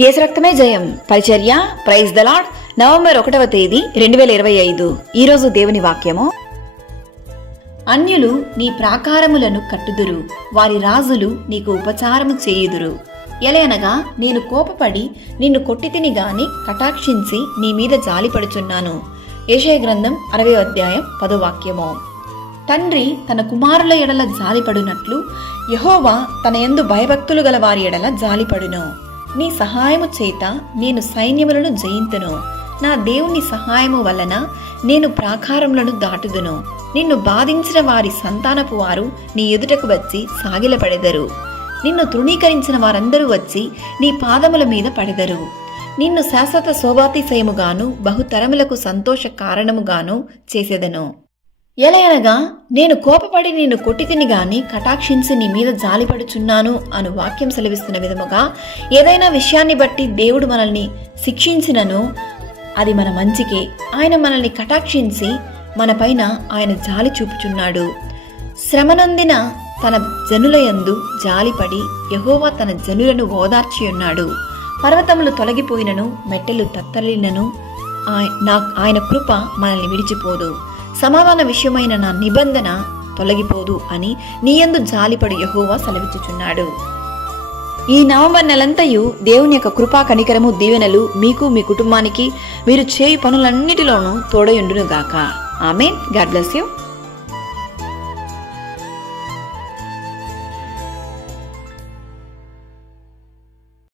ఏసు రక్తమే జయం. పరిచర్య ప్రైజ్ దలాడ్ నవంబర్ ఒకటవ తేదీ రెండు వేల ఇరవై ఐదు. ఈరోజు దేవుని వాక్యము. అన్యులు నీ ప్రాకారములను కట్టుదురు. వారి రాజులు నీకు ఉపచారము చేయుదురు. ఎలయనగా నేను కోపపడి నిన్ను కొట్టితిని గాని కటాక్షించి నీ మీద జాలిపడుచున్నాను. యేషయ గ్రంథం అరవై అధ్యాయం పదో వాక్యము తండ్రి తన కుమారుల ఎడల జాలిపడునట్లు యహోవా తన ఎందు భయభక్తులు గల వారి ఎడల జాలిపడును. నీ సహాయము చేత నేను సైన్యములను జయింతును. నా దేవుని సహాయము వలన నేను ప్రాకారములను దాటుదును. నిన్ను బాధించిన వారి సంతానపు వారు నీ ఎదుటకు వచ్చి సాగిలపడెదరు. నిన్ను తృణీకరించిన వారందరూ వచ్చి నీ పాదముల మీద పడెదరు. నిన్ను శాశ్వత శోభాతిశయముగాను బహుతరములకు సంతోష కారణముగాను చేసేదను. ఎలయనగా నేను కోపపడి నిన్ను కొట్టితిని గాని కటాక్షించి నీ మీద జాలిపడుచున్నాను అను వాక్యం సెలవిస్తున్న విధముగా ఏదైనా విషయాన్ని బట్టి దేవుడు మనల్ని శిక్షించినను అది మన మంచికే. ఆయన మనల్ని కటాక్షించి మనపైన ఆయన జాలి చూపుచున్నాడు. శ్రమనందిన తన జనులయందు జాలిపడి యహోవా తన జనులను ఓదార్చి ఉన్నాడు పర్వతములు తొలగిపోయినను మెట్టెలు తత్తలినను నా ఆయన కృప మనల్ని విడిచిపోదు. సమాధాన విషయమైన నా నిబంధన తొలగిపోదు అని నీయందు జాలిపడు యహోవా సెలవిచ్చుచున్నాడు. ఈ నవంబర్ నెలంతయు దేవుని యొక్క కృపా కనికరము దీవెనలు మీకు మీ కుటుంబానికి మీరు చేయు పనులన్నిటిలోనూ తోడయుండునుగాక ఆమెన్. God bless you.